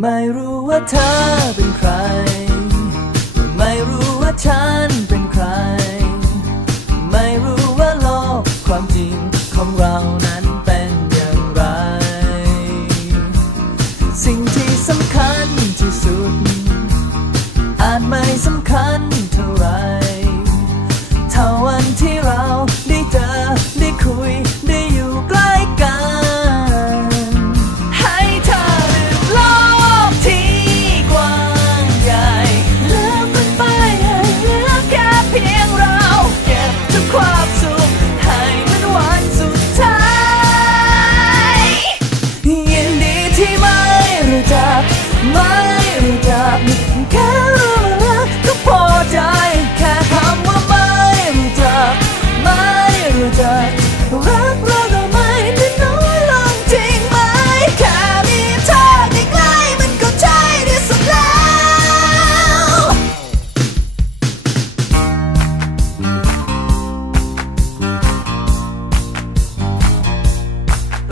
ไม่รู้ว่าเธอเป็นใคร ไม่รู้ว่าฉันเป็นใคร ไม่รู้ว่าโลกความจริงของเรา